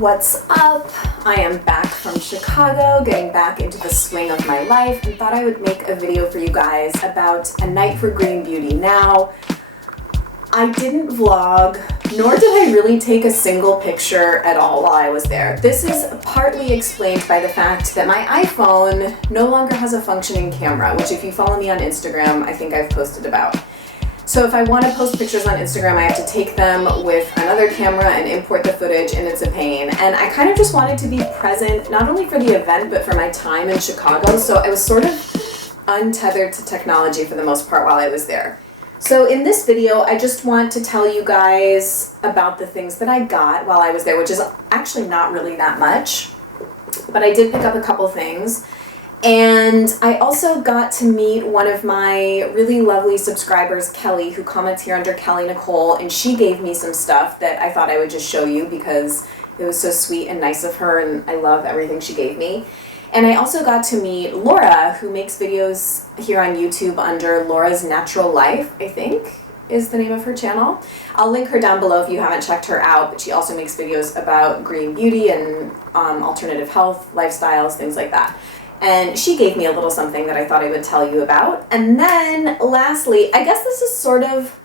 What's up? I am back from Chicago, getting back into the swing of my life, and thought I would make a video for you guys about a night for green beauty. Now, I didn't vlog, nor did I really take a single picture at all while I was there. This is partly explained by the fact that my iPhone no longer has a functioning camera, which if you follow me on Instagram, I think I've posted about. So if I want to post pictures on Instagram, I have to take them with another camera and import the footage, and it's a pain. And I kind of just wanted to be present, not only for the event, but for my time in Chicago. So I was sort of untethered to technology for the most part while I was there. So in this video, I just want to tell you guys about the things that I got while I was there, which is actually not really that much, but I did pick up a couple things. And I also got to meet one of my really lovely subscribers, Kelly, who comments here under Kelly Nicole, and she gave me some stuff that I thought I would just show you because it was so sweet and nice of her, and I love everything she gave me. And I also got to meet Laura, who makes videos here on YouTube under Laura's Natural Life, I think is the name of her channel. I'll link her down below if you haven't checked her out, but she also makes videos about green beauty and alternative health, lifestyles, things like that. And she gave me a little something that I thought I would tell you about. And then lastly, I guess this is sort of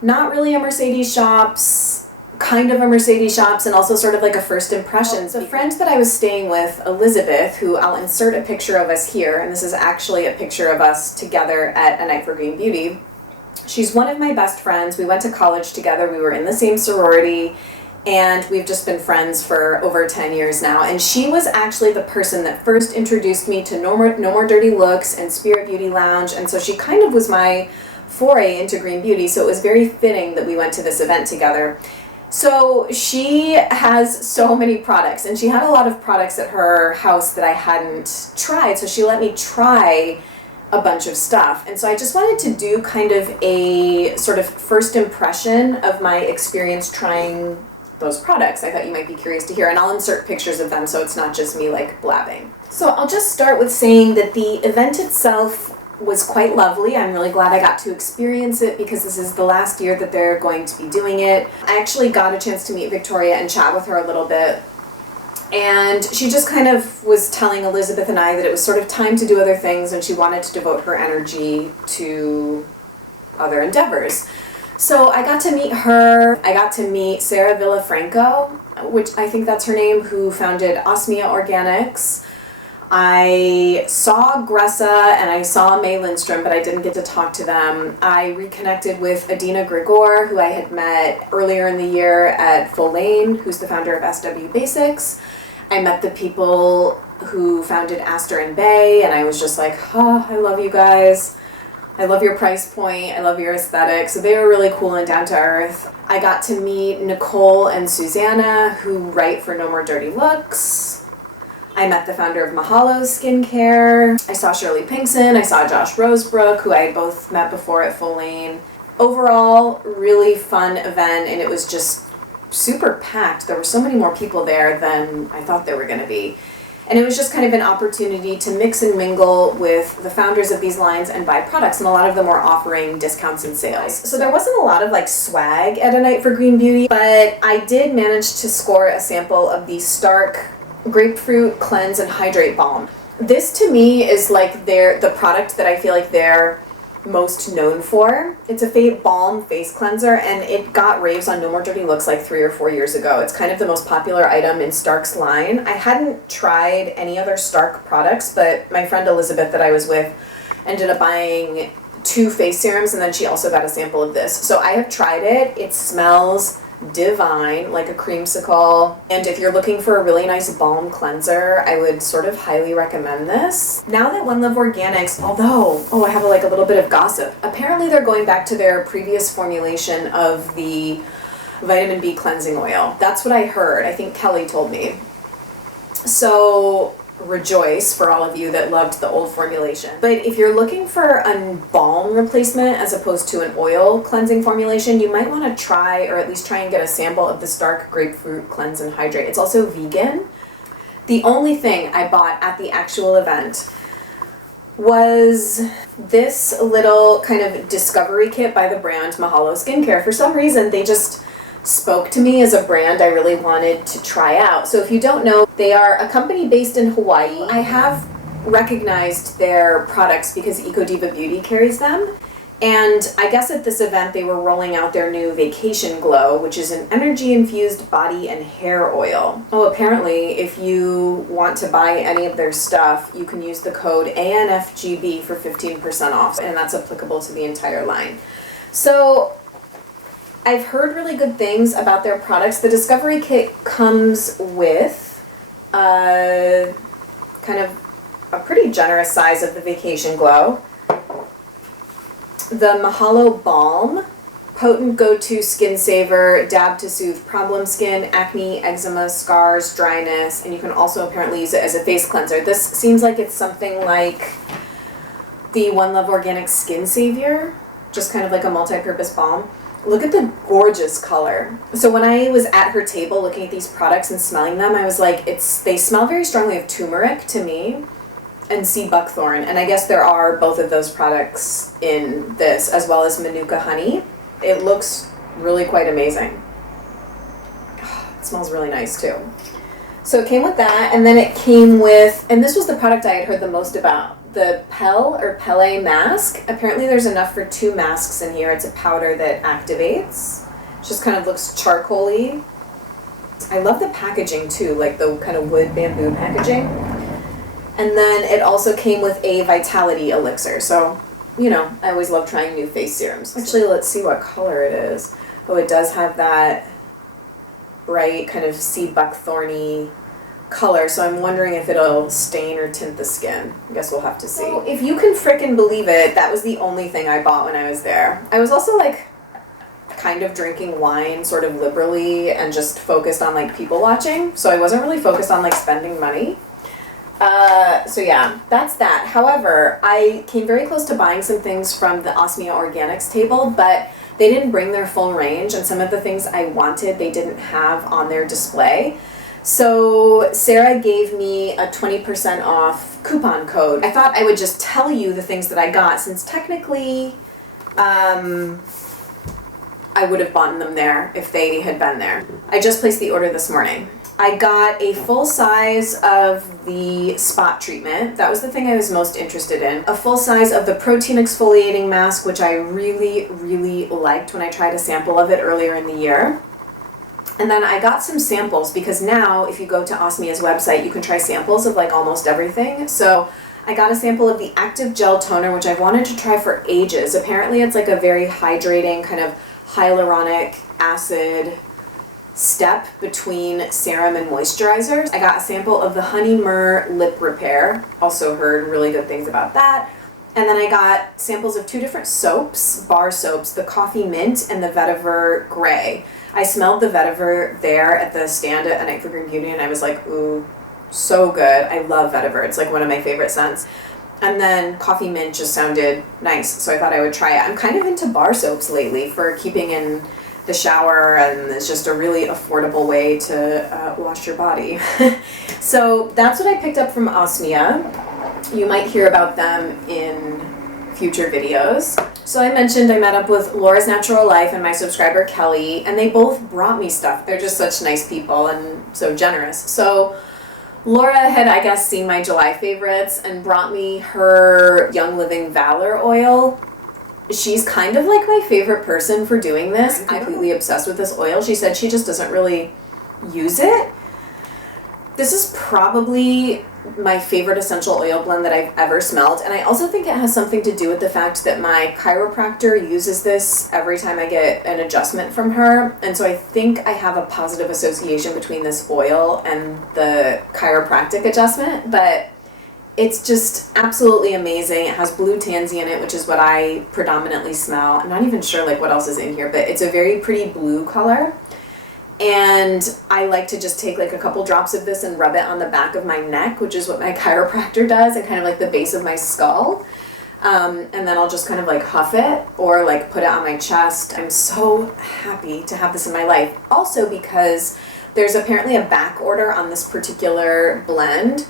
not really a Mercedes shops, kind of a Mercedes shops, and also sort of like a first impressions. The friend that I was staying with, Elizabeth, who I'll insert a picture of us here, and this is actually a picture of us together at A Night for Green Beauty. She's one of my best friends. We went to college together. We were in the same sorority. And we've just been friends for over 10 years now. And she was actually the person that first introduced me to No More Dirty Looks and Spirit Beauty Lounge. And so she kind of was my foray into green beauty. So it was very fitting that we went to this event together. So she has so many products, and she had a lot of products at her house that I hadn't tried. So she let me try a bunch of stuff. And so I just wanted to do kind of a sort of first impression of my experience trying those products. I thought you might be curious to hear, and I'll insert pictures of them so it's not just me like blabbing. So I'll just start with saying that the event itself was quite lovely. I'm really glad I got to experience it because this is the last year that they're going to be doing it. I actually got a chance to meet Victoria and chat with her a little bit, and she just kind of was telling Elizabeth and I that it was sort of time to do other things and she wanted to devote her energy to other endeavors. So I got to meet her. I got to meet Sarah Villafranco, which I think that's her name, who founded Osmia Organics. I saw Gressa and I saw May Lindstrom, but I didn't get to talk to them. I reconnected with Adina Grigor, who I had met earlier in the year at Full Lane, who's the founder of SW Basics. I met the people who founded Aster and Bay, and I was just like, oh, I love you guys. I love your price point. I love your aesthetic. So they were really cool and down to earth. I got to meet Nicole and Susanna, who write for No More Dirty Looks. I met the founder of Mahalo Skincare. I saw Shirley Pinkson. I saw Josh Rosebrook, who I had both met before at Full Lane. Overall, really fun event, and it was just super packed. There were so many more people there than I thought there were going to be. And it was just kind of an opportunity to mix and mingle with the founders of these lines and buy products, and a lot of them were offering discounts and sales. So there wasn't a lot of like swag at A Night for Green Beauty, but I did manage to score a sample of the Stark Grapefruit Cleanse and Hydrate Balm. This to me is like the product that I feel like they're most known for. It's a balm face cleanser, and it got raves on No More Dirty Looks like 3 or 4 years ago. It's kind of the most popular item in Stark's line. I hadn't tried any other Stark products, but my friend Elizabeth that I was with ended up buying 2 face serums, and then she also got a sample of this. So I have tried it. It smells divine, like a creamsicle. And if you're looking for a really nice balm cleanser, I would sort of highly recommend this. Now that One Love Organics, although, I have like a little bit of gossip. Apparently they're going back to their previous formulation of the vitamin B cleansing oil. That's what I heard. I think Kelly told me. So rejoice for all of you that loved the old formulation. But if you're looking for a balm replacement as opposed to an oil cleansing formulation, you might want to try, or at least try and get a sample of the Stark Grapefruit Cleanse and Hydrate. It's also vegan. The only thing I bought at the actual event was this little kind of discovery kit by the brand Mahalo Skincare. For some reason, they just spoke to me as a brand I really wanted to try out. So if you don't know, they are a company based in Hawaii. I have recognized their products because Eco Diva Beauty carries them. And I guess at this event they were rolling out their new Vacation Glow, which is an energy-infused body and hair oil. Oh, apparently if you want to buy any of their stuff, you can use the code ANFGB for 15% off, and that's applicable to the entire line. So I've heard really good things about their products. The Discovery Kit comes with kind of a pretty generous size of the Vacation Glow. The Mahalo Balm, potent go-to skin saver, dab to soothe problem skin, acne, eczema, scars, dryness, and you can also apparently use it as a face cleanser. This seems like it's something like the One Love Organic Skin Savior, just kind of like a multi-purpose balm. Look at the gorgeous color. So when I was at her table looking at these products and smelling them, I was like, they smell very strongly of turmeric to me, and sea buckthorn, and I guess there are both of those products in this, as well as Manuka honey. It looks really quite amazing. It smells really nice too. So it came with that, and then it came with, and this was the product I had heard the most about, the Pele mask. Apparently there's enough for 2 masks in here. It's a powder that activates. It just kind of looks charcoal-y. I love the packaging too, like the kind of wood bamboo packaging. And then it also came with a vitality elixir. So, you know, I always love trying new face serums. Actually, let's see what color it is. Oh, it does have that bright kind of sea buckthorny color. So I'm wondering if it'll stain or tint the skin. I guess we'll have to see. So if you can frickin' believe it, that was the only thing I bought when I was there. I was also like kind of drinking wine sort of liberally and just focused on like people watching. So I wasn't really focused on like spending money. So yeah, that's that. However, I came very close to buying some things from the Osmia Organics table, but they didn't bring their full range, and some of the things I wanted they didn't have on their display. So Sarah gave me a 20% off coupon code. I thought I would just tell you the things that I got, since technically I would have bought them there if they had been there. I just placed the order this morning. I got a full size of the spot treatment. That was the thing I was most interested in. A full size of the protein exfoliating mask, which I really, really liked when I tried a sample of it earlier in the year. And then I got some samples, because now if you go to Osmia's website, you can try samples of like almost everything. So I got a sample of the active gel toner, which I've wanted to try for ages. Apparently it's like a very hydrating kind of hyaluronic acid step between serum and moisturizers. I got a sample of the Honey-Myrrh lip repair. Also heard really good things about that. And then I got samples of 2 different soaps, bar soaps, the Coffee Mint and the Vetiver Gray. I smelled the Vetiver there at the stand at A Night for Green Beauty, and I was like, ooh, so good. I love Vetiver. It's like one of my favorite scents. And then Coffee Mint just sounded nice, so I thought I would try it. I'm kind of into bar soaps lately for keeping in the shower, and it's just a really affordable way to wash your body. So that's what I picked up from Osmia. You might hear about them in future videos. So I mentioned I met up with Laura's Natural Life and my subscriber Kelly, and they both brought me stuff. They're just such nice people and so generous. So Laura had, I guess, seen my July favorites and brought me her Young Living Valor oil. She's kind of like my favorite person for doing this. I'm completely obsessed with this oil. She said she just doesn't really use it. This is probably my favorite essential oil blend that I've ever smelled, and I also think it has something to do with the fact that my chiropractor uses this every time I get an adjustment from her, and so I think I have a positive association between this oil and the chiropractic adjustment, but it's just absolutely amazing. It has blue tansy in it, which is what I predominantly smell. I'm not even sure like what else is in here, but it's a very pretty blue color. And I like to just take like a couple drops of this and rub it on the back of my neck, which is what my chiropractor does, and kind of like the base of my skull. And then I'll just kind of like huff it or like put it on my chest. I'm so happy to have this in my life. Also because there's apparently a back order on this particular blend.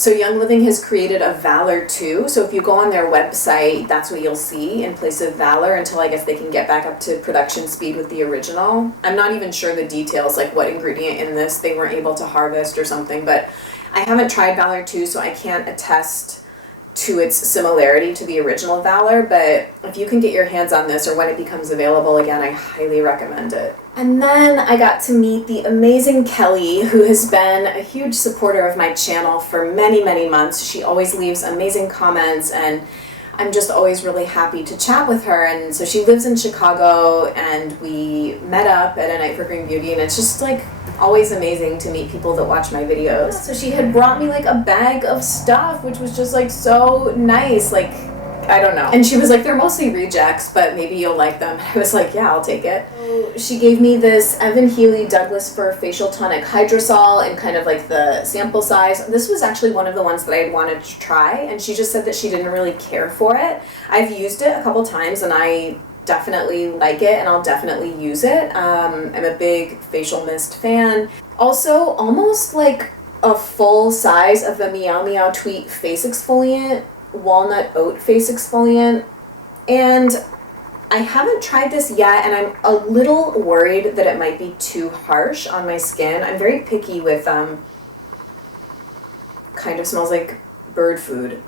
So Young Living has created a Valor too. So if you go on their website, that's what you'll see in place of Valor until I guess they can get back up to production speed with the original. I'm not even sure the details, like what ingredient in this they weren't able to harvest or something, but I haven't tried Valor 2, so I can't attest to its similarity to the original Valor, but if you can get your hands on this or when it becomes available again, I highly recommend it. And then I got to meet the amazing Kelly, who has been a huge supporter of my channel for many, many months. She always leaves amazing comments, and I'm just always really happy to chat with her. And so she lives in Chicago, and we met up at A Night for Green Beauty, and it's just like always amazing to meet people that watch my videos. So she had brought me like a bag of stuff, which was just like so nice. Like, I don't know. And she was like, they're mostly rejects, but maybe you'll like them. I was like, yeah, I'll take it. So she gave me this Evan Healy Douglas Fir Facial Tonic Hydrosol in kind of like the sample size. This was actually one of the ones that I wanted to try, and she just said that she didn't really care for it. I've used it a couple times, and I definitely like it, and I'll definitely use it. I'm a big facial mist fan. Also, almost like a full size of the Meow Meow Tweet face exfoliant, walnut oat face exfoliant, and I haven't tried this yet, and I'm a little worried that it might be too harsh on my skin. I'm very picky with kind of smells like bird food.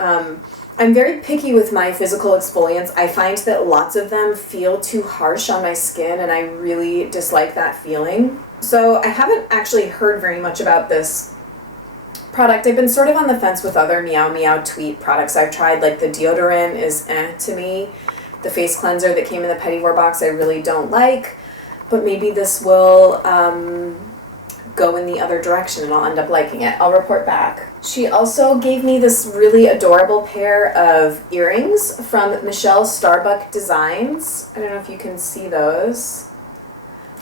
I'm very picky with my physical exfoliants. I find that lots of them feel too harsh on my skin, and I really dislike that feeling. So I haven't actually heard very much about this product. I've been sort of on the fence with other Meow Meow Tweet products I've tried. Like the deodorant is to me. The face cleanser that came in the Vetiver box I really don't like, but maybe this will go in the other direction and I'll end up liking it. I'll report back. She also gave me this really adorable pair of earrings from Michelle Starbuck Designs. I don't know if you can see those,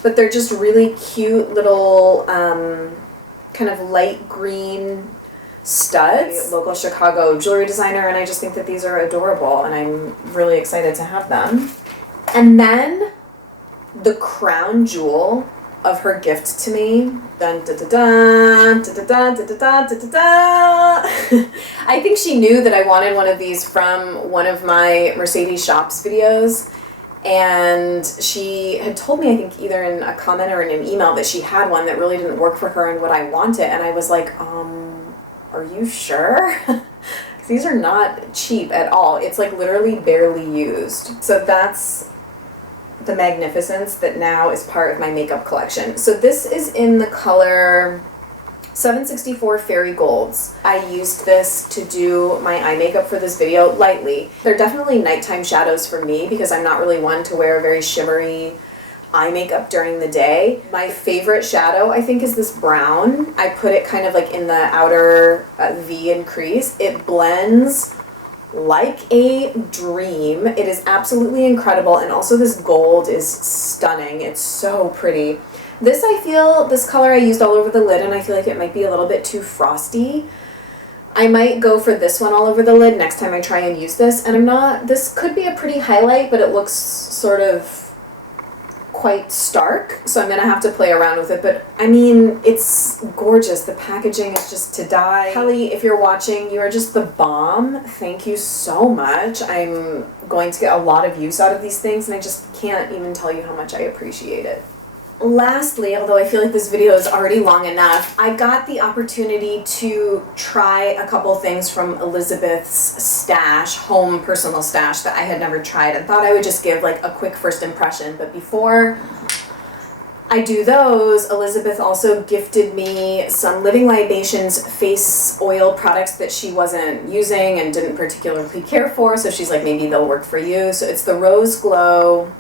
but they're just really cute little kind of light green studs. Local Chicago jewelry designer, and I just think that these are adorable, and I'm really excited to have them. And then the crown jewel of her gift to me. Dun, da, da, da, da, da, da, da, da, da, da, da. I think she knew that I wanted one of these from one of my Mercedes Shops videos, and she had told me, I think either in a comment or in an email, that she had one that really didn't work for her and what I wanted, and I was like, are you sure? These are not cheap at all. It's like literally barely used. So that's the Magnificence that now is part of my makeup collection. So this is in the color 764 Fairy Golds. I used this to do my eye makeup for this video lightly. They're definitely nighttime shadows for me because I'm not really one to wear very shimmery eye makeup during the day. My favorite shadow, I think, is this brown. I put it kind of like in the outer V and crease. It blends like a dream. It is absolutely incredible, and also this gold is stunning. It's so pretty. This, I feel, this color I used all over the lid, and I feel like it might be a little bit too frosty. I might go for this one all over the lid next time I try and use this, and this could be a pretty highlight, but it looks sort of quite stark, so I'm gonna have to play around with it, but I mean, it's gorgeous. The packaging is just to die. Kelly, if you're watching, you are just the bomb. Thank you so much. I'm going to get a lot of use out of these things, and I just can't even tell you how much I appreciate it. Lastly, although I feel like this video is already long enough, I got the opportunity to try a couple things from Elizabeth's stash, home personal stash, that I had never tried, and thought I would just give like a quick first impression. But before I do those, Elizabeth also gifted me some Living Libations face oil products that she wasn't using and didn't particularly care for, so she's like, maybe they'll work for you. So it's the Rose Glow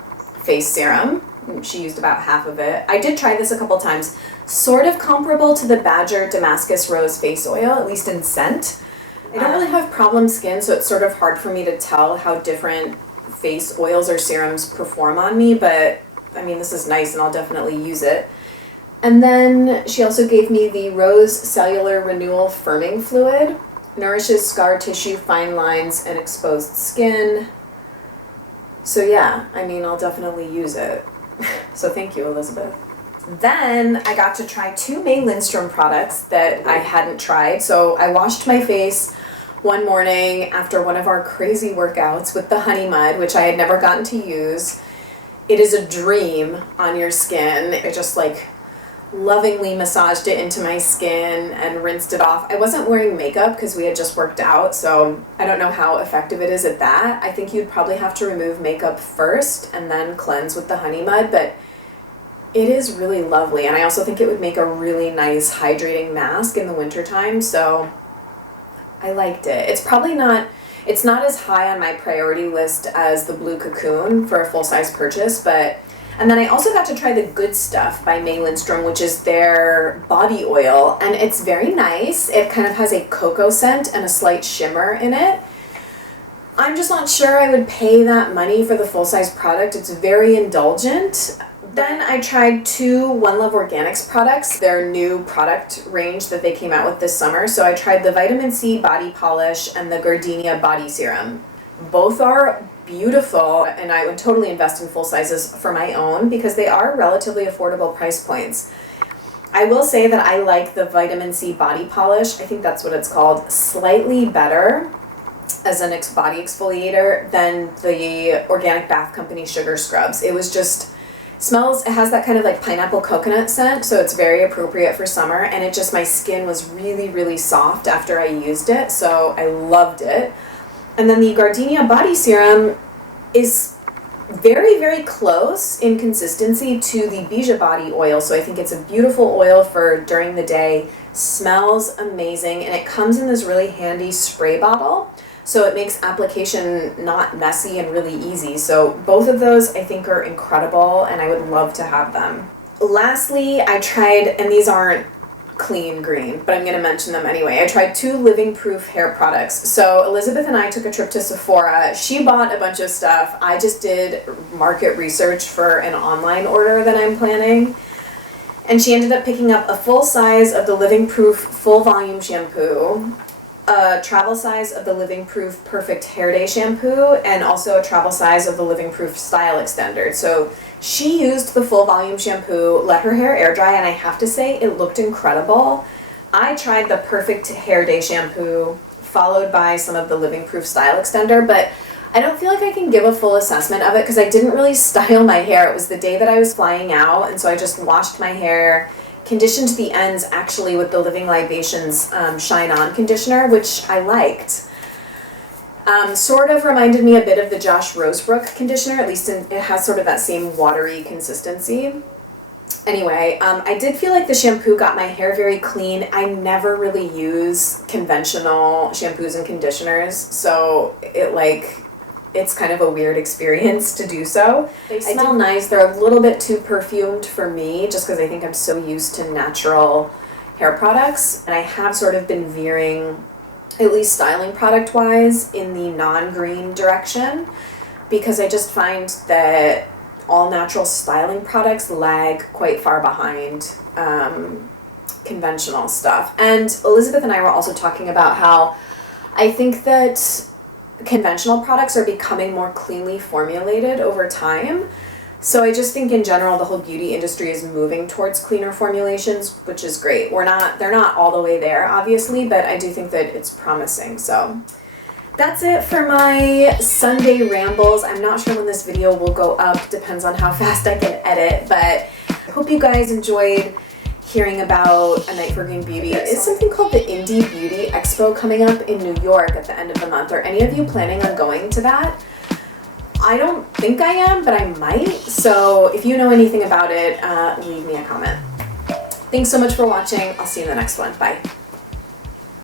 Face Serum. She used about half of it. I did try this a couple times. Sort of comparable to the Badger Damascus Rose Face Oil, at least in scent. I don't really have problem skin, so it's sort of hard for me to tell how different face oils or serums perform on me, but I mean, this is nice and I'll definitely use it. And then she also gave me the Rose Cellular Renewal Firming Fluid. Nourishes scar tissue, fine lines, and exposed skin. So yeah, I mean, I'll definitely use it. So thank you, Elizabeth. Then I got to try 2 May Lindstrom products that I hadn't tried. So I washed my face one morning after one of our crazy workouts with the Honey-Myrrh, which I had never gotten to use. It is a dream on your skin. I just like lovingly massaged it into my skin and rinsed it off. I wasn't wearing makeup because we had just worked out, so I don't know how effective it is at that. I think you'd probably have to remove makeup first and then cleanse with the Honey-Myrrh, but it is really lovely. And I also think it would make a really nice hydrating mask in the wintertime, so I liked it. It's not as high on my priority list as the Blue Cocoon for a full-size purchase, and then I also got to try the Good Stuff by May Lindstrom, which is their body oil, and it's very nice. It kind of has a cocoa scent and a slight shimmer in it. I'm just not sure I would pay that money for the full-size product. It's very indulgent. Then I tried 2 One Love Organics products, their new product range that they came out with this summer. So I tried the Vitamin C Body Polish and the Gardenia Body Serum. Both are beautiful, and I would totally invest in full sizes for my own because they are relatively affordable price points. I will say that I like the Vitamin C Body Polish, I think that's what it's called, slightly better as an body exfoliator than the Organic Bath Company Sugar Scrubs. It was just... it has that kind of like pineapple coconut scent, so it's very appropriate for summer, and my skin was really, really soft after I used it, so I loved it. And then the Gardenia Body Serum is very, very close in consistency to the BeauTeABar oil, so I think it's a beautiful oil for during the day, smells amazing, and it comes in this really handy spray bottle. So it makes application not messy and really easy. So both of those I think are incredible, and I would love to have them. Lastly, I tried, and these aren't clean green, but I'm going to mention them anyway. I tried 2 Living Proof hair products. So Elizabeth and I took a trip to Sephora. She bought a bunch of stuff. I just did market research for an online order that I'm planning. And she ended up picking up a full size of the Living Proof Full Volume Shampoo, a travel size of the Living Proof Perfect Hair Day shampoo, and also a travel size of the Living Proof Style Extender. So she used the full volume shampoo, let her hair air dry, and I have to say it looked incredible. I tried the Perfect Hair Day shampoo, followed by some of the Living Proof Style Extender, but I don't feel like I can give a full assessment of it because I didn't really style my hair. It was the day that I was flying out, and so I just washed my hair, conditioned the ends actually with the Living Libations Shine On conditioner, which I liked. Sort of reminded me a bit of the Josh Rosebrook conditioner, at least it has sort of that same watery consistency. Anyway, I did feel like the shampoo got my hair very clean. I never really use conventional shampoos and conditioners, so it's kind of a weird experience to do so. They smell nice. They're a little bit too perfumed for me just because I think I'm so used to natural hair products. And I have sort of been veering, at least styling product wise, in the non-green direction because I just find that all natural styling products lag quite far behind conventional stuff. And Elizabeth and I were also talking about how I think that conventional products are becoming more cleanly formulated over time. So I just think in general the whole beauty industry is moving towards cleaner formulations, which is great. They're not all the way there, obviously, but I do think that it's promising. So that's it for my Sunday rambles. I'm not sure when this video will go up, depends on how fast I can edit, but I hope you guys enjoyed hearing about A Night for Green Beauty. There is something called the Indie Beauty Expo coming up in New York at the end of the month. Are any of you planning on going to that? I don't think I am, but I might. So if you know anything about it, leave me a comment. Thanks so much for watching. I'll see you in the next one. Bye.